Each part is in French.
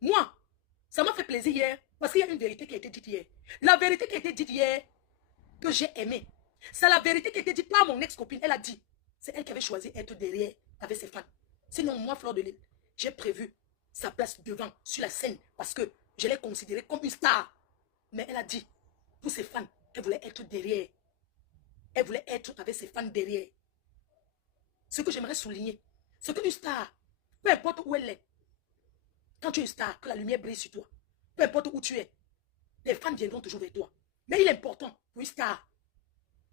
Moi, ça m'a fait plaisir hier, parce qu'il y a une vérité qui a été dite hier. La vérité qui a été dite hier, que j'ai aimée, c'est la vérité qui a été dite par mon ex-copine. Elle a dit, c'est elle qui avait choisi d'être derrière avec ses fans. Sinon, moi, Fleur de Lys, j'ai prévu sa place devant, sur la scène, parce que je l'ai considérée comme une star. Mais elle a dit, pour ses fans, elle voulait être derrière. Elle voulait être avec ses fans derrière. Ce que j'aimerais souligner, c'est qu'une star, peu importe où elle est, quand tu es une star, que la lumière brille sur toi, peu importe où tu es, les fans viendront toujours vers toi. Mais il est important pour une star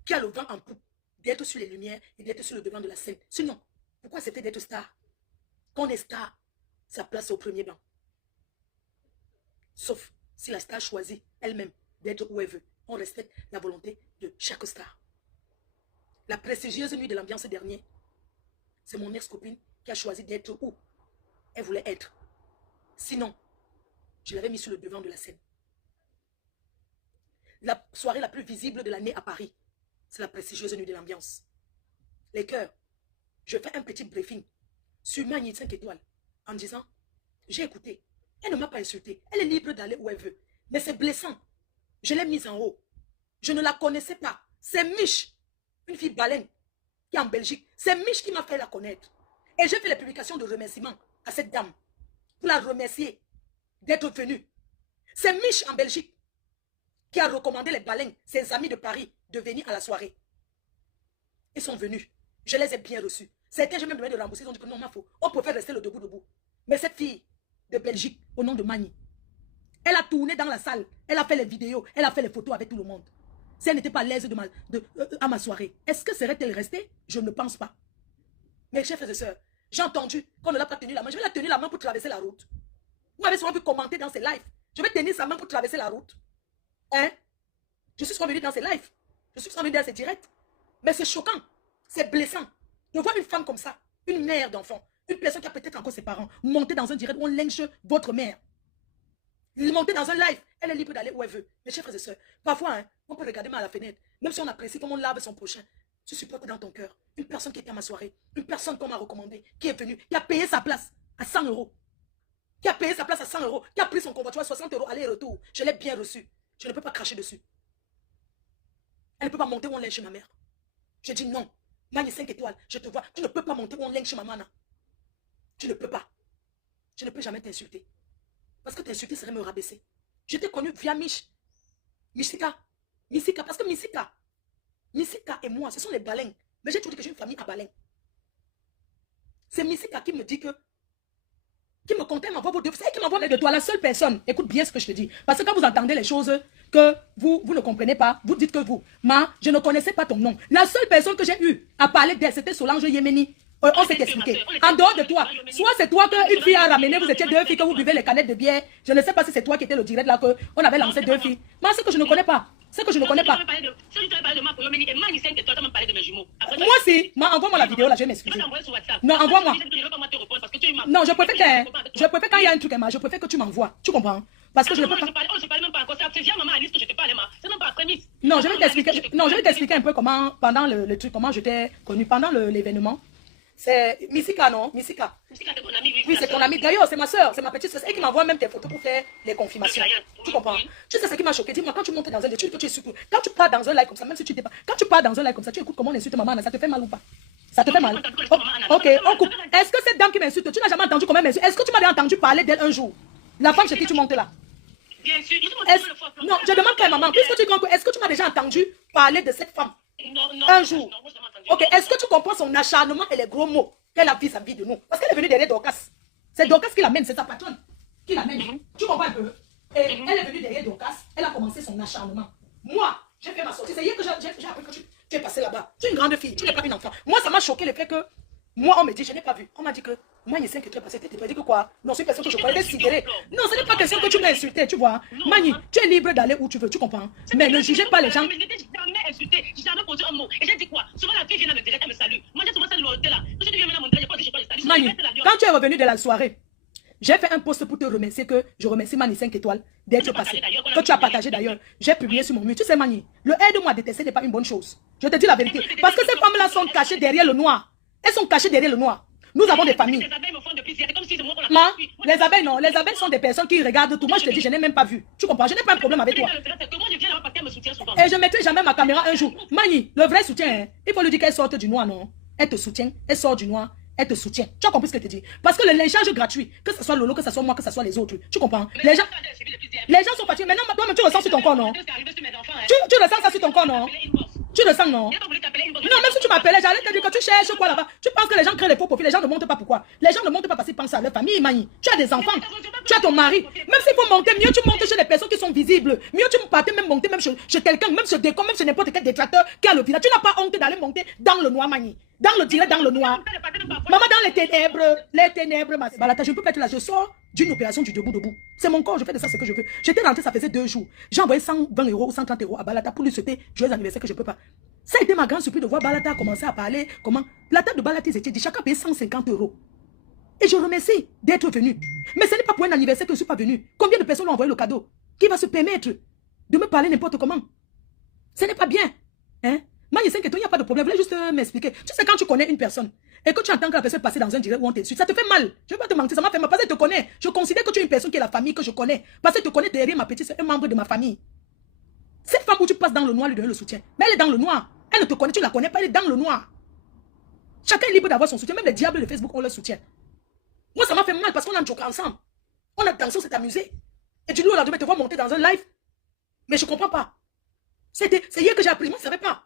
qui a le vent en poupe d'être sur les lumières et d'être sur le devant de la scène. Sinon, pourquoi accepter d'être star? Quand on est star, sa place au premier banc. Sauf si la star choisit elle-même d'être où elle veut. On respecte la volonté de chaque star. La prestigieuse nuit de l'ambiance dernier, c'est mon ex-copine qui a choisi d'être où elle voulait être. Sinon, je l'avais mis sur le devant de la scène. La soirée la plus visible de l'année à Paris, c'est la prestigieuse nuit de l'ambiance. Les cœurs, je fais un petit briefing sur Magny 5 étoiles en disant, j'ai écouté, elle ne m'a pas insulté, elle est libre d'aller où elle veut. Mais c'est blessant. Je l'ai mise en haut. Je ne la connaissais pas. C'est Mich, une fille baleine qui est en Belgique. C'est Mich qui m'a fait la connaître. Et j'ai fait les publications de remerciements à cette dame pour la remercier d'être venue. C'est Mich en Belgique qui a recommandé les baleines, ses amis de Paris, de venir à la soirée. Ils sont venus. Je les ai bien reçus. Certains, j'ai même demandé de rembourser. Ils ont dit que non, ma faut. On préfère rester le debout. Mais cette fille de Belgique, au nom de Magny, elle a tourné dans la salle. Elle a fait les vidéos. Elle a fait les photos avec tout le monde. Si elle n'était pas à l'aise à ma soirée, est-ce que serait-elle restée? Je ne pense pas. Mes chers frères et sœurs, j'ai entendu qu'on ne l'a pas tenu la main. Je vais la tenir la main pour traverser la route. Vous avez souvent pu commenter dans ses lives. Je vais tenir sa main pour traverser la route. Hein? Je suis souvent venu dans ses lives. Je suis souvent venu dans ses directs. Mais c'est choquant. C'est blessant. De voir une femme comme ça, une mère d'enfant, une personne qui a peut-être encore ses parents, monter dans un direct où on lynche votre mère. Monter dans un live, elle est libre d'aller où elle veut. Mes chers frères et sœurs, parfois, hein, on peut regarder mal à la fenêtre. Même si on apprécie comme on lave son prochain, tu supportes dans ton cœur une personne qui était à ma soirée, une personne qu'on m'a recommandée, qui est venue, qui a payé sa place à 100 €. Qui a payé sa place à 100 €, qui a pris son convoiture à 60 € aller-retour. Je l'ai bien reçu. Je ne peux pas cracher dessus. Elle ne peut pas monter où on lynche chez ma mère. Je dis non. Magny 5 étoiles, je te vois. Tu ne peux pas monter où on lynche chez maman. Tu ne peux pas. Je ne peux jamais t'insulter. Parce que t'insulter serait me rabaisser. Je t'ai connu via Misika. Parce que Misika et moi, ce sont les baleines. Mais j'ai toujours dit que j'ai une famille à baleines. C'est Misika qui me dit que, qui me compte, elle m'envoie vos deux. C'est elle qui m'envoie de toi, la seule personne. Écoute bien ce que je te dis. Parce que quand vous entendez les choses que vous ne comprenez pas, vous dites que vous, je ne connaissais pas ton nom. La seule personne que j'ai eu à parler d'elle, c'était Solange Yémeni. On s'est expliqué. En dehors de toi, soit c'est toi qu'une fille a ramené, vous étiez deux filles, que vous buvez les canettes de bière. Je ne sais pas si c'est toi qui étais le direct là, qu'on avait lancé deux filles. Moi, c'est que je ne connais pas. C'est que je ne connais pas. Moi aussi, envoie-moi la vidéo là, je vais m'excuser. Non, envoie-moi. Non, je préfère quand il y a un truc, Emma, je préfère que tu m'envoies. Tu comprends? Parce que je ne peux pas. Non, je vais t'expliquer un peu comment, pendant le truc, comment je t'ai connu, pendant l'événement. C'est Misika, non? Misika. Oui, c'est ton amie. D'ailleurs, c'est ma soeur, c'est ma petite soeur. C'est elle qui m'envoie même tes photos pour faire les confirmations. Tu comprends? Tu sais ce qui m'a choqué? Dis-moi, quand tu montes dans un étude, que tu es surtout. Quand tu pars dans un live comme ça, même si tu n'es pas. Quand tu pars dans un live comme ça, tu écoutes comment on insulte maman, ça te fait mal ou pas? Ça te fait mal? Ok, on coupe. Est-ce que cette dame qui m'insulte, tu n'as jamais entendu comment elle m'insulte? Est-ce que tu m'as entendu parler d'elle un jour? La femme chez qui tu montes là? Bien sûr. Non, je demande à maman, puisque tu comprends, est-ce que tu m'as déjà entendu parler de cette femme un jour? Ok, est-ce que tu comprends son acharnement et les gros mots qu'elle a vu sa vie de nous? Parce qu'elle est venue derrière Dorcas. C'est Dorcas qui l'amène, c'est sa patronne qui l'amène. Tu comprends un peu? Et elle est venue derrière Dorcas, elle a commencé son acharnement. Moi, j'ai fait ma sortie. C'est hier que j'ai appris que tu es passé là-bas. Tu es une grande fille, tu n'es pas une enfant. Moi, ça m'a choqué le fait que, moi, on me dit, je n'ai pas vu. On m'a dit que, Magny 5 que tu es passé, tu t'es dit que quoi? Non, c'est une personne que je croyais sidérée. Non, ce n'est pas question que tu m'as insulté, tu vois. Magny, tu es libre d'aller où tu veux, tu comprends? Mais ne jugez pas les gens. Je n'ai jamais insulté, je n'ai jamais posé un mot. Et j'ai dit quoi? Souvent la fille vient à me dire, elle me salue. Moi, j'ai souvent ça de là. Je dis, viens maintenant, je pense que je pas les saluer. Magny, quand tu es revenu de la soirée, j'ai fait un post pour te remercier que je remercie Magny 5 étoiles d'être passé. Que tu as partagé d'ailleurs. J'ai publié sur mon mur. Tu sais, Magny, le aide-moi à détester n'est pas une bonne chose. Je te dis la vérité. Parce que ces femmes-là sont cachées derrière le noir. Elles sont cachées derrière le noir. Nous avons des familles. Les abeilles me font depuis hier. C'est comme si c'est moi qu'on a Ma, les abeilles, non. Les abeilles sont des personnes qui regardent tout. Moi, je te dis, je n'ai même pas vu. Tu comprends? Je n'ai pas un problème avec toi. Moi, je viens là parce qu'elle me soutient souvent. Et je mettrai jamais ma caméra un jour. Mani, le vrai soutien, hein, il faut lui dire qu'elle sorte du noir, non? Elle te soutient. Elle sort du noir. Elle te soutient. Tu as compris ce que je te dis? Parce que le lynchage gratuit, que ce soit Lolo, que ce soit moi, que ce soit les autres, tu comprends? Les gens sont fatigués. Maintenant, toi, tu ressens sur ton corps, non? Tu ressens ça sur ton corps, non? Tu le sens, non? Non, même si tu m'appelais, j'allais te dire que tu cherches quoi là-bas. Tu penses que les gens créent des faux profils, les gens ne montent pas pourquoi? Les gens ne montent pas parce qu'ils pensent à leur famille, Mani. Tu as des enfants, tu as ton mari. Même s'il faut monter, mieux tu montes chez les personnes qui sont visibles. Mieux tu partais même monter même chez quelqu'un, même chez Décom, même chez n'importe quel détracteur qui a le village. Tu n'as pas honte d'aller monter dans le noir, Mani. Dans le direct, dans le noir. Maman, dans les ténèbres, ma Balata, je ne peux pas être là. Je sors d'une opération du debout. C'est mon corps, je fais de ça ce que je veux. J'étais rentré, ça faisait 2 jours. J'ai envoyé 120 € ou 130 € à Balata pour lui souhaiter joyeux anniversaire que je ne peux pas. Ça a été ma grande surprise de voir Balata commencer à parler. Comment la table de Balata, ils étaient dit, chacun paye 150 €. Et je remercie d'être venu. Mais ce n'est pas pour un anniversaire que je ne suis pas venu. Combien de personnes ont envoyé le cadeau? Qui va se permettre de me parler n'importe comment? Ce n'est pas bien. Hein? Moi, je sais que toi, il n'y a pas de problème. Je voulais juste m'expliquer. Tu sais, quand tu connais une personne et que tu entends que la personne passer dans un direct où on t'insulte, ça te fait mal. Je ne vais pas te mentir, ça m'a fait mal parce qu'elle te connaît. Je considère que tu es une personne qui est la famille que je connais. Parce qu'elle te connaît derrière ma petite, c'est un membre de ma famille. Cette femme où tu passes dans le noir, lui donner le soutien. Mais elle est dans le noir. Elle ne te connaît, tu ne la connais pas, elle est dans le noir. Chacun est libre d'avoir son soutien. Même les diables de Facebook ont leur soutien. Moi, ça m'a fait mal parce qu'on a joué ensemble. On a dansé, on s'est amusé. Et tu dis, oh là, tu te vois monter dans un live. Mais je ne comprends pas. C'est hier que j'ai appris, moi, je ne savais pas.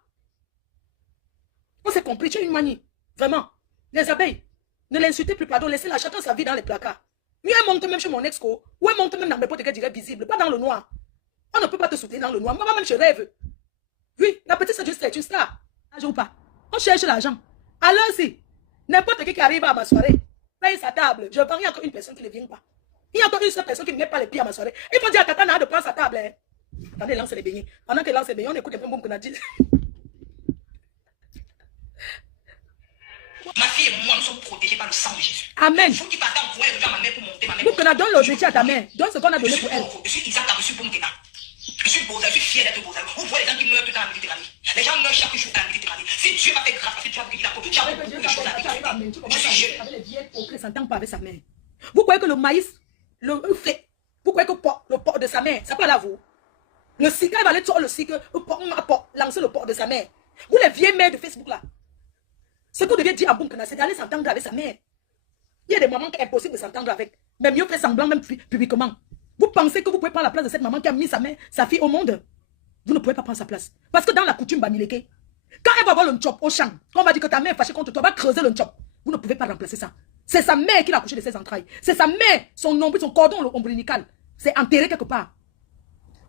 On s'est compris, tu es une manie. Vraiment. Les abeilles, ne l'insultez plus, pardon, laissez-la chacun sa vie dans les placards. Mieux elle monte même chez mon ex-co, ou elle monte même dans n'importe quel direct visible, pas dans le noir. On ne peut pas te soutenir dans le noir. Moi-même, je rêve. Oui, la petite c'est une star. Ou pas. On cherche l'argent. Alors si, n'importe qui arrive à ma soirée, paye sa table. Je parie encore une personne qui ne vient pas. Il y a encore une seule personne qui ne met pas les pieds à ma soirée. Il faut dire à Tata de prendre sa table. Hein. Attendez, lance les beignets. Pendant qu'elle lance les beignets, on écoute les boum qu'on a dit. Ma fille et moi, nous sommes protégés par le sang de Jésus. Amen. Faut qu'il parte en pouvoir et ma mère pour monter ma mère. Pour que nous donne l'objectif à ta mère. Donne ce qu'on a donné pour elle. Je suis Isaac, je suis Boumkena. Je suis beau, je suis fier d'être beau. Vous voyez les gens qui meurent tout le temps à la Méditerranée. Les gens meurent chaque jour à la Méditerranée. Si Dieu m'a fait grâce, parce que tu as pris la peau, tu as beaucoup de choses à dire. Je suis jeune. Il ne s'entend pas avec sa mère. Vous croyez que le maïs, le fait, vous croyez que le porc de sa mère, ça parle à vous? Le cigare va aller sur le cigare, lancer le porc de sa mère. Vous les vieilles mères de Facebook là. Ce que vous deviez dire à Boumkena, c'est d'aller s'entendre avec sa mère. Il y a des mamans qui est impossible de s'entendre avec. Mais mieux faire semblant même publiquement. Vous pensez que vous pouvez prendre la place de cette maman qui a mis sa fille au monde? Vous ne pouvez pas prendre sa place. Parce que dans la coutume Bamileke, quand elle va avoir le job au champ, quand on va dire que ta mère est fâchée contre toi, va creuser le job. Vous ne pouvez pas remplacer ça. C'est sa mère qui l'a accouché de ses entrailles. C'est sa mère, son nombril, son cordon ombilical. C'est enterré quelque part.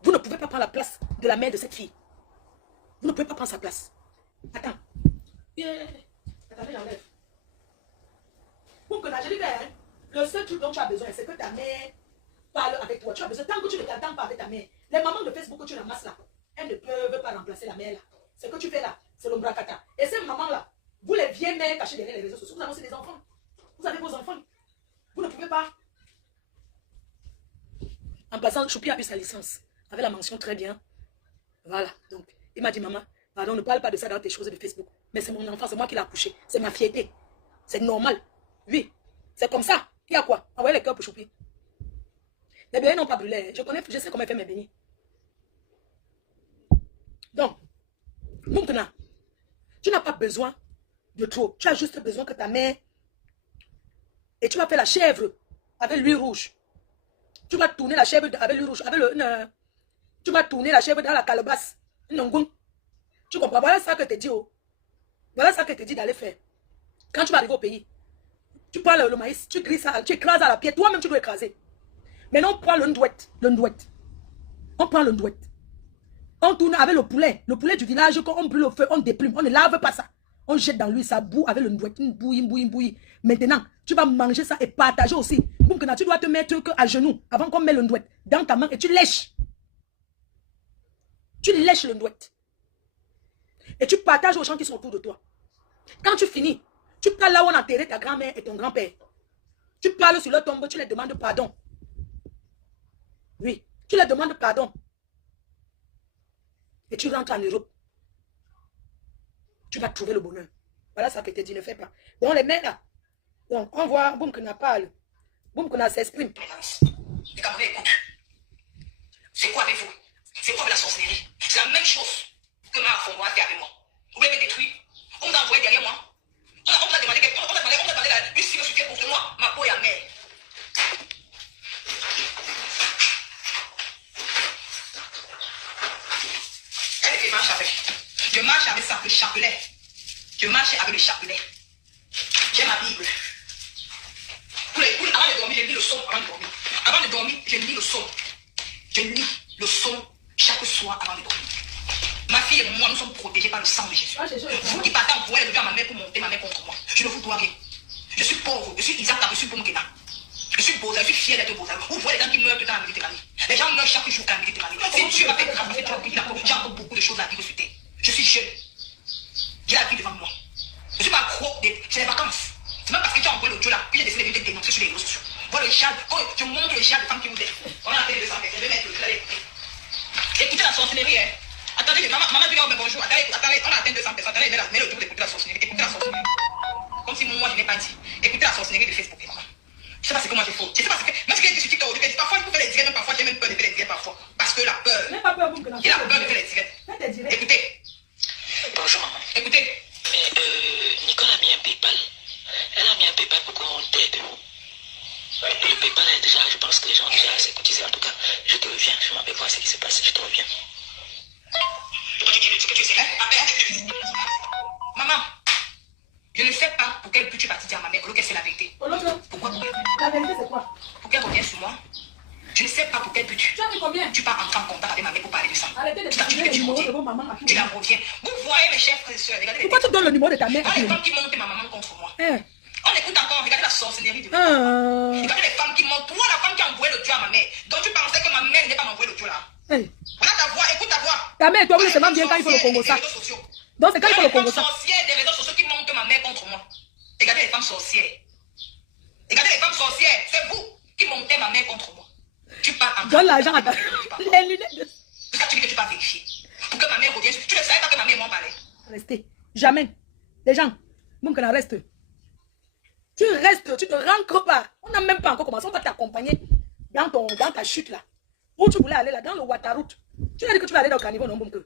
Vous ne pouvez pas prendre la place de la mère de cette fille. Vous ne pouvez pas prendre sa place. Attends. Attendez, j'enlève. Pour que la jolie hein, le seul truc dont tu as besoin, c'est que ta mère parle avec toi. Tu as besoin, tant que tu ne t'entends pas avec ta mère, les mamans de Facebook que tu ramasses là, elles ne peuvent pas remplacer la mère là. Ce que tu fais là, c'est l'ombracata. Et ces mamans-là, vous les vieilles mères cachées derrière les réseaux sociaux, vous avez aussi des enfants. Vous avez vos enfants. Vous ne pouvez pas. En passant, Choupi a eu sa licence. Avec la mention très bien. Voilà. Donc, il m'a dit, maman, pardon, ne parle pas de ça dans tes choses de Facebook. Mais c'est mon enfant, c'est moi qui l'ai accouché. C'est ma fierté. C'est normal. Oui. C'est comme ça. Il y a quoi? Envoyez les cœurs pour Choupi. Les beignets n'ont pas brûlé. Je sais comment elle fait mes beignets. Donc, maintenant, tu n'as pas besoin de trop. Tu as juste besoin que ta mère... Et tu vas faire la chèvre avec l'huile rouge. Tu vas tourner la chèvre avec l'huile rouge. Tu vas tourner la chèvre dans la calebasse. Tu comprends? Voilà ça que te dit. Voilà ça que te dit d'aller faire. Quand tu vas arriver au pays, tu prends le maïs, tu glisses ça, tu écrases à la pied. Toi-même, tu dois écraser. Maintenant, on prend le ndouette. On prend le ndouette. On tourne avec le poulet. Le poulet du village, quand on brûle le feu, on déplume. On ne lave pas ça. On jette dans l'huile, ça boue avec le ndouette. Une bouillie. Maintenant, tu vas manger ça et partager aussi. Donc, tu dois te mettre à genoux avant qu'on mette le ndouette dans ta main et tu lèches. Tu lèches le ndouette. Et tu partages aux gens qui sont autour de toi. Quand tu finis, tu parles là où on a enterré ta grand-mère et ton grand-père. Tu parles sur leur tombe, tu les demandes pardon. Oui, tu leur demandes pardon. Et tu rentres en Europe. Tu vas trouver le bonheur. Voilà ça que te dit, ne fais pas. Donc les mères là, Donc, on voit Boumkena parle. Boumkena s'exprime. Les Camerounais écoutent. C'est quoi avec vous? C'est quoi avec la sorcellerie? C'est la même chose que ma Fongo a fait avec moi. Vous voulez me détruire? On vous a envoyé derrière moi. On a demandé une cible sur contre moi. Ma peau est amère. Elle marche avec. Je marche avec ça, le chapelet. Je marche avec le chapelet. J'ai ma Bible. Avant de dormir, je lis le psaume avant de dormir. Avant de dormir, je lis le psaume. Je lis le psaume chaque soir avant de dormir. Ma fille et moi, nous sommes protégés par le sang de Jésus. Vous qui partez envoyer le Dieu à ma mère pour monter ma mère contre moi, je ne vous dois rien. Je suis pauvre, je suis Isaac, je suis Boumkena. Je suis beau, je suis fier d'être beau. Vous voyez les gens qui meurent tout le temps en Méditerranée. Les gens meurent chaque jour en Méditerranée. Si Dieu m'a fait grâce, m'a fait j'ai encore beaucoup de choses à vivre sur terre. Je suis jeune. J'ai la vie devant moi. Je suis pas gros, c'est les vacances. C'est même parce que tu as envoyé le Dieu là que j'ai décidé de te dénoncer sur les réseaux sociaux. Voilà le chat, je montre le chat de femmes qui vous aident. On a appelé les enfants, je vais mettre le chat. Écoutez la sorcellerie, hein. Attendez, maman dit bonjour. Attendez, on a atteint 200 personnes. Attendez, mets le tour d'écouter la sorcellerie. Écoutez la sorcellerie. Comme si moi je n'ai pas dit. Écoutez la sorcellerie de Facebook, maman. Je sais pas ce que moi j'ai faux. Je sais pas ce que. Même ce que j'ai dit sur TikTok, parfois je peux faire les directs, même parfois j'ai même peur de faire les directs parfois. Parce que la peur. N'aie pas peur, Boumkena. Il a peur de faire les directs. Écoutez. Bonjour maman. Écoutez. Mais Nicole a mis un PayPal. Elle a mis un PayPal pour qu'on t'aide. Le PayPal est déjà, je pense que les gens ont déjà assez cotisé. En tout cas, je te reviens. Je m'appelle voir ce qui se passe. Je te reviens. Ce que tu sais, hein? Maman, je ne sais pas pour quel but tu vas dire à ma mère que c'est la vérité. Pourquoi? La vérité, c'est quoi? Pour qu'elle revienne sur moi. Je ne sais pas pour quel but. Tu as mis combien? Tu pars entrer en contact avec ma mère pour parler de ça. Arrêtez de donner le numéro de vos mamans à Tu la reviens. Vous voyez mes chers frères et sœurs. Regardez Pourquoi tu donnes le numéro de ta mère à les femmes qui montent ma maman contre moi. Hein? On écoute encore, regardez la sorcellerie de regardez les femmes qui montent. Toi, la femme qui a envoyé le Dieu à ma mère. Donc tu pensais que ma mère n'est pas m'envoyer le Dieu là. Voilà ta voix, écoute ta voix. Ta mère, toi, oui, c'est même bien quand il faut le Congo ça. Donc c'est quand il faut le Congo ça. Les femmes sorcières des réseaux sociaux qui montent ma mère contre moi. Regardez les femmes sorcières. Regardez les femmes sorcières. C'est vous qui montez ma mère contre moi. Tu pars en donne l'argent à ta... Les lunettes de... C'est ça que tu dis que tu vas vérifier. Pour que ma mère revienne. Tu ne savais pas que ma mère m'en parlait. Restez. Jamais. Les gens, Boumkena reste. Tu restes, tu ne rentres pas. On n'a même pas encore commencé. On va t'accompagner dans ta chute là. Où tu voulais aller là, dans le Wataroute. Tu as dit que tu vas aller dans le caniveau, non, Boumkena?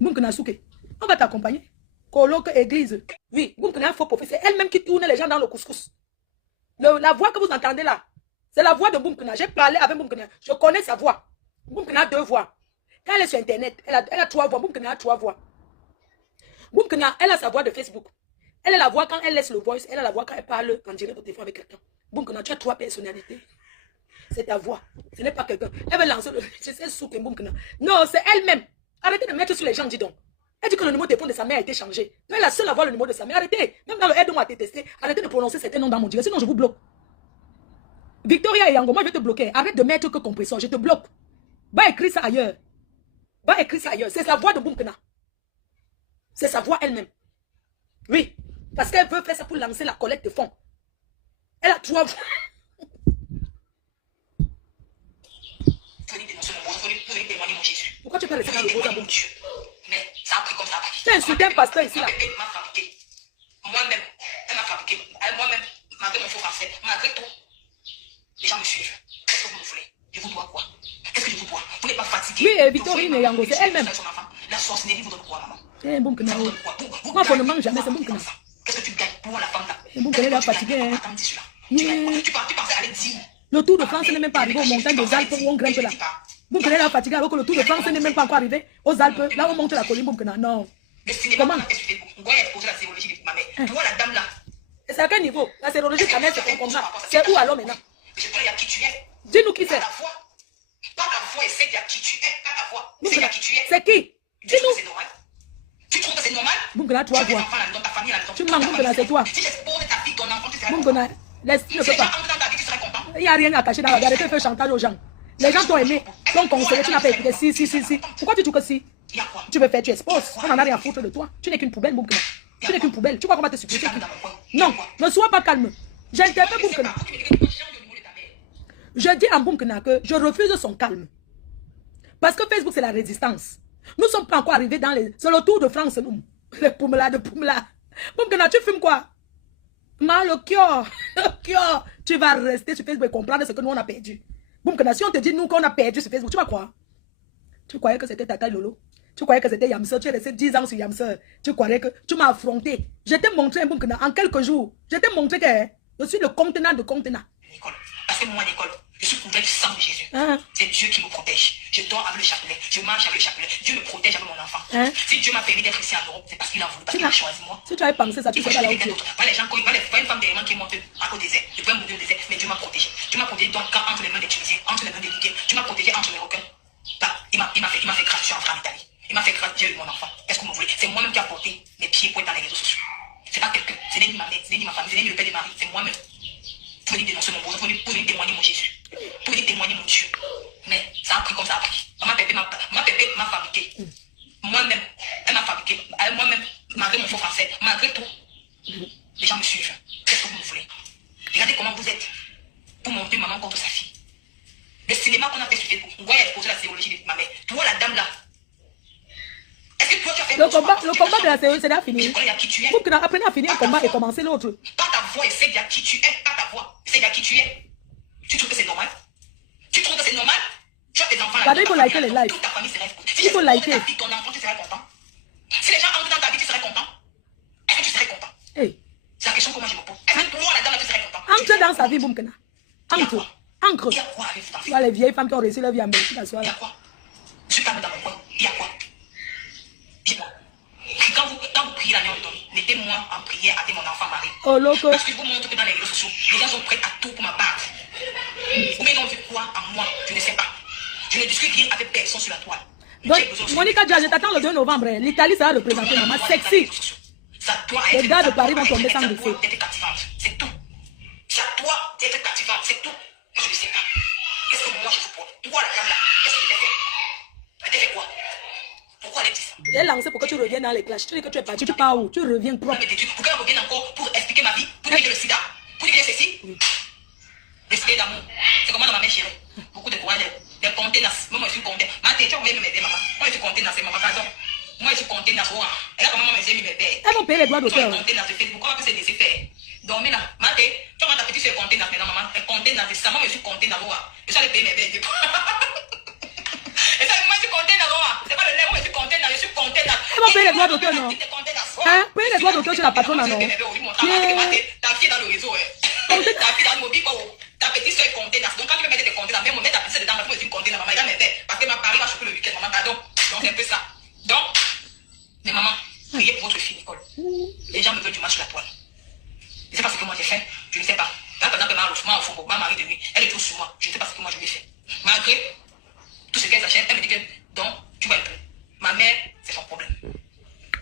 Boumkena Souké. On va t'accompagner. Colloque, église. Oui, Boumkena, il faut professeur. C'est elle-même qui tourne les gens dans le couscous. La voix que vous entendez là, c'est la voix de Boumkena. J'ai parlé avec Boumkena. Je connais sa voix. Boumkena a 2 voix. Quand elle est sur Internet, elle a 3 voix. Boumkena a 3 voix. Boumkena, elle a sa voix de Facebook. Elle a la voix quand elle laisse le voice. Elle a la voix quand elle parle en direct au téléphone avec quelqu'un. Boumkena, tu as 3 personnalités. C'est ta voix. Ce n'est pas quelqu'un. Elle veut lancer le... Je sais sous que Boumkena. Non, c'est elle-même. Arrêtez de mettre sur les gens, dis donc. Elle dit que le numéro de téléphone de sa mère a été changé. Elle est la seule à avoir le numéro de sa mère. Arrêtez. Même dans le aide-moi à te tester. Arrêtez de prononcer certains noms dans mon direct. Sinon, je vous bloque. Victoria et Yango, moi je vais te bloquer. Arrête de mettre que compresseur. Je te bloque. Va écrire ça ailleurs. Va écrire ça ailleurs. C'est sa voix de Boumkena. C'est sa voix elle-même. Oui. Parce qu'elle veut faire ça pour lancer la collecte de fonds. Elle a 3 voix. Pourquoi tu peux rester dans le gros amour? Mais ça a pris comme ça. Tu as insulté un pasteur ici là. Elle m'a fabriqué. Moi-même, elle m'a fabriqué. Moi-même, malgré mon faux français, malgré tout, les gens me suivent. Qu'est-ce que vous me voulez? Je vous dois quoi? Qu'est-ce que je vous dois? Vous n'êtes pas fatigué. Oui, et Victorine et Yango, c'est elle-même. La sorcellerie vous donne quoi, maman? C'est Boumkena. Moi, on ne mange jamais, c'est Boumkena. Qu'est-ce que tu gagnes pour la femme là? Boumkena, elle est fatiguée. Tu pensais aller dire. Le Tour de France n'est même pas arrivé aux montagnes des Alpes où on grimpe là. Boumkena est fatigué alors que le Tour de France n'est même pas encore arrivé aux Alpes. Là, on monte la colline Boumkena. Non. Comment? C'est à quel niveau? La sérologie de ta mère, c'est ton contrat. C'est où alors maintenant? Dis-nous qui c'est. Pas ta voix, essaie de qui tu es. Pas ta voix. C'est qui tu es. C'est qui? Dis-nous. Tu trouves que c'est normal? Boumkena, toi, vois. Tu manques Boumkena, c'est toi. Boumkena, laisse-le pas. Il n'y a rien à cacher dans la vie. Arrêtez de faire chantage aux gens. Les gens t'ont aimé, t'ont conseillé, tu n'as pas écouté. Si. Pourquoi tu trouves que si? Tu veux faire, tu exposes. On n'en a rien à foutre de toi. Tu n'es qu'une poubelle, Boumkena. Tu n'es qu'une poubelle. Tu crois qu'on va te supporter? Non, ne sois pas calme. J'interpelle Boumkena. Je dis à Boumkena que je refuse son calme. Parce que Facebook, c'est la résistance. Nous ne sommes pas encore arrivés dans les... C'est le Tour de France, nous. Les Poumla de Poumla. Boumkena, tu fumes quoi? Le cœur. Tu vas rester sur Facebook et comprendre ce que nous on a perdu. Boum, si on te dit nous qu'on a perdu sur Facebook, tu vas croire? Tu croyais que c'était Tata Lolo? Tu croyais que c'était Yamser? Tu es resté 10 ans sur Yamser. Tu croyais que tu m'as affronté. Je t'ai montré un boum en quelques jours. Je t'ai montré que je suis le contenant de contenant. Nicole, parce que moi, Nicole, je suis couvert du sang de Jésus. C'est Dieu qui me protège. Je dors avec le chapelet. Je marche avec le chapelet. Dieu me protège avec mon enfant. Si Dieu m'a permis d'être ici en Europe, c'est parce qu'il a voulu, parce qu'il a choisi moi. Si tu avais pensé ça, tu serais là où tu es. Moi, les gens, quand ils voient une femme derrière qui monte à côté des airs, je peux mourir au désert, mais Dieu m'a protégé. Dieu m'a protégé donc entre les mains des Tunisiens, entre les mains des Libyens. Dieu m'a protégé entre les requins. Il m'a fait grâce, je suis entré en Italie. Il m'a fait grâce, Dieu et mon enfant. Est-ce que vous voulez? C'est moi-même qui a porté mes pieds pour être dans les réseaux sociaux. C'est pas quelqu'un, c'est ni ma mère, c'est ni ma famille, c'est ni le père de Marie, c'est moi-même. Pour venir dénoncer mon besoin, pour venir témoigner mon Jésus, pour venir témoigner mon Dieu. Mais ça a pris comme ça a pris. Ma pépé m'a fabriqué. Moi-même, elle m'a fabriqué. Moi-même, malgré mon faux français, malgré tout, les gens me suivent. Qu'est-ce que vous voulez? Regardez comment vous êtes pour monter maman contre sa fille. Le cinéma qu'on a fait sur Facebook, on va exposer la théologie de ma mère. Toi, la dame là, est-ce que toi tu as fait le combat de la série, c'est déjà fini. Je connais à qui tu es. Pour que après on a fini un combat et commencer l'autre. Pas ta voix, essaie de qui tu es. Pas ta voix, essaie de qui tu es. Tu trouves que c'est normal? Tu trouves que c'est normal? Tu as tes enfants là. Il faut liker les lives. Toute ta famille serait contente. Il faut liker. Ta fille, ton enfant, tu serais content. Si les gens entrent dans ta vie, tu serais content. Est-ce que tu serais content? C'est la question que moi je me pose. Est-ce que toi, la dame, tu serais content? Entre dans sa vie, Boumkena. Entre. Il y a quoi avec ta fille? Tu vois les vieilles femmes qui ont réussi leur vie à Merci la soirée. Il y a quoi? Je suis calme dans mon coin. Il y a quoi? Dis-moi. Quand vous priez la nuit en nuit, mettez-moi en prière avec mon enfant Marie. Oh, loco. Parce que je vous montre que dans les réseaux sociaux, les gens sont prêts à tout pour ma part. Ou bien ils ont vu quoi en moi? Je ne sais pas. Je ne discute rien avec personne sur la toile. Donc, Monica Dia, je t'attends le 2 novembre. L'Italie sera représentée, maman. Sexy. Les gars de Paris vont tomber sans défaut. C'est tout. Ça doit être captivant. C'est tout. Je ne sais pas. Qu'est-ce que moi je vous prends? Toi, la dame là, qu'est-ce que tu t'es fait? Elle t'a fait quoi? Pourquoi elle dit ça? Elle est lancée pour que tu reviennes dans les clashs. Tu dis que tu es parti, tu pars où? Tu reviens propre. Pour qu'elle revienne encore pour expliquer ma vie, pour dire que le sida, pour dire ceci. Le sida d'amour. C'est comment dans ma mère chérie? Beaucoup de courage, des contenances. Moi, je suis content. Ma tête, tu as oublié de m'aider, maman. Moi, je suis content dans ces mamans. Pardon. Moi, je suis content dans ce roi. Et là, comment maman me dit, elles vont payer les droits d'auteur. Je suis content dans ce Facebook. Comment peut se laisser faire? Dormez là. Ma tête, tu vois, ta petite soeur est content dans maintenant, maman. Elle est content dans ça. Moi, je suis content dans le roi. Je suis allé payer mes bêtes. Et ça, moi, je suis content dans le roi. C'est pas le lait, moi, je suis content dans. Je suis content dans. Elles vont payer les droits d'auteur, non? Payer les droits d'auteur sur la patronne, non? Ta fille est dans le réseau, ta fille dans le mobile, ta petite soeur est contente. Donc, quand tu veux mettre tes contenants, même mettre ta petite soeur dedans, parce que moi, je suis contente, maman, il va m'aider. Parce que ma Paris va choper le week-end, maman, pardon. Donc, c'est un peu ça. Donc, mais maman, priez pour votre fille, Nicole. Les gens me veulent du mal sur la toile. Je ne sais pas ce que moi j'ai fait, je ne sais pas. Là, pendant que ma mari de nuit, elle est toujours sur moi. Je ne sais pas ce que moi je lui ai fait. Malgré tout ce qu'elle s'achète, elle me dit que, donc, tu vois un peu. Ma mère, c'est son problème.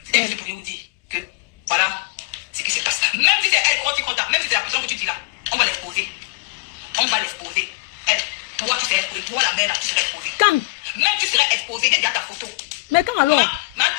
C'est elle qui pour vous dire que, voilà, ce qui se passe. Même si c'est elle, même si c'est la personne que tu dis là, on va l'exposer. On va l'exposer. Elle, toi, tu serais exposé. Toi, la mère, là, tu serais exposé. Quand? Même tu serais exposé, il y a ta photo. Mais quand alors?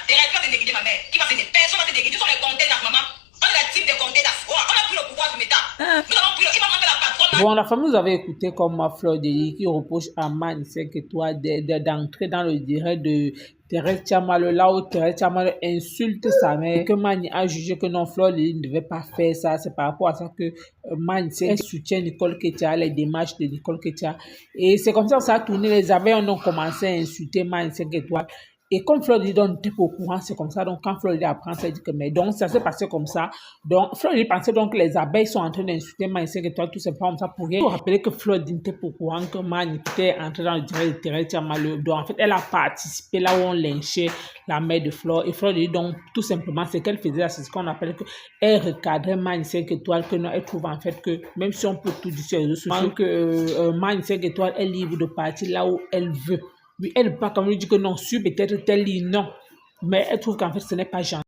T'es resté à te déguiser, ma mère. Qui va se déguiser? Personne va te déguiser. Ils sont les contenants, maman. On est la type de contenants. On a pris le pouvoir du métal. Nous avons pris il va monter la patronne. Bon, la famille, vous avez écouté comme ma Fleur de Lis qui reproche à Man 5 étoiles d'entrer dans le direct de Thérèse Tchama-Lo, là où Thérèse Tchama-Lo insulte sa mère, que Mani a jugé que non, Fleur de Lis ne devait pas faire ça. C'est par rapport à ça que Mani 5 soutient Nicole Ketia, les démarches de Nicole Ketia. Et c'est comme ça que ça a tourné. Les abeilles ont commencé à insulter Mani 5 étoiles. Et comme Fleur de Lis n'était pas au courant, c'est comme ça. Donc, quand Fleur de Lis apprend, ça dit que mais donc, ça s'est passé comme ça. Donc, Fleur de Lis pensait donc que les abeilles sont en train d'insulter Mani 5 étoiles, tout simplement comme ça, pour rien. Il faut rappeler que Fleur de Lis n'était pas au courant, que Mani était entré dans le direct de Thérèse Tchama-Lo. Donc, en fait, elle a participé là où on lynchait la mère de Fleur. Et Fleur de Lis, donc, tout simplement, c'est qu'elle faisait, c'est ce qu'on appelle que elle recadrait Mani 5 étoiles, que non, elle trouve en fait que, même si on peut tout dire sur les réseaux sociaux, que Mani 5 étoiles est libre de partir là où elle veut. Oui, elle ne peut pas comme lui dire que non, sur peut-être tel lit, non. Mais elle trouve qu'en fait, ce n'est pas gentil.